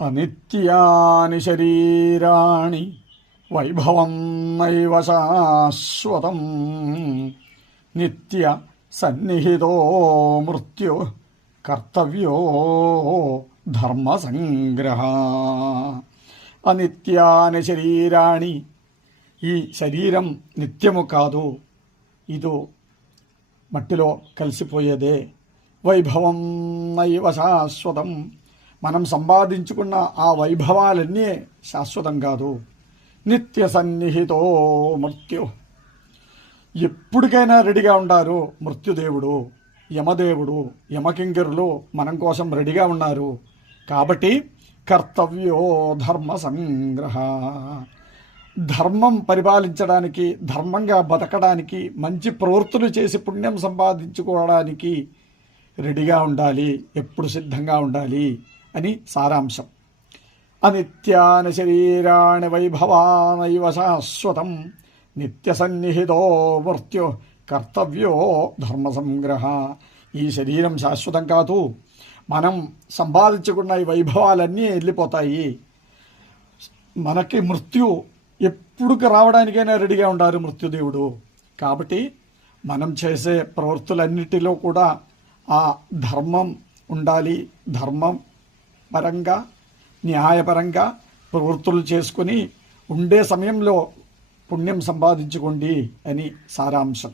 అనిత్యాని శరీరాణి వైభవం నైవ శాశ్వతం నిత్య సన్నిహితో మృత్యు కర్తవ్యో ధర్మ సంగ్రహ. అనిత్యాని శరీరాణి, ఈ శరీరం నిత్యము కాదు, ఇదో మట్టిలో కలిసిపోయేదే. వైభవం నైవ శాశ్వతం, మనం సంపాదించుకున్న ఆ వైభవాలన్నీ శాశ్వతం కాదు. నిత్య సన్నిహితో మృత్యు, ఎప్పటికైనా రెడీగా ఉంటారు మృత్యుదేవుడు, యమదేవుడు, యమకింకరులు మనం కోసం రెడీగా ఉన్నారు. కాబట్టి కర్తవ్యో ధర్మ సంగ్రహ, ధర్మం పరిపాలించడానికి, ధర్మంగా బతకడానికి, మంచి ప్రవృత్తులు చేసి పుణ్యం సంపాదించుకోవడానికి రెడీగా ఉండాలి, ఎప్పుడు సిద్ధంగా ఉండాలి అని సారాంశం. అనిత్యాని శరీరాణి వైభవానైవ శాశ్వతం నిత్య సన్నిహితో మృత్యు కర్తవ్యో ధర్మ సంగ్రహ. ఈ శరీరం శాశ్వతం కాదు, మనం సంపాదించుకున్న ఈ వైభవాలన్నీ వెళ్ళిపోతాయి. మనకి మృత్యు ఎప్పుడుకి రావడానికైనా రెడీగా ఉంటారు మృత్యుదేవుడు. కాబట్టి మనం చేసే ప్రవృత్తులన్నిటిలో కూడా ఆ ధర్మం ఉండాలి. ధర్మం పరంగా, న్యాయపరంగా ప్రవృత్తులు చేసుకుని ఉండే సమయంలో పుణ్యం సంపాదించుకోండి అని సారాంశం.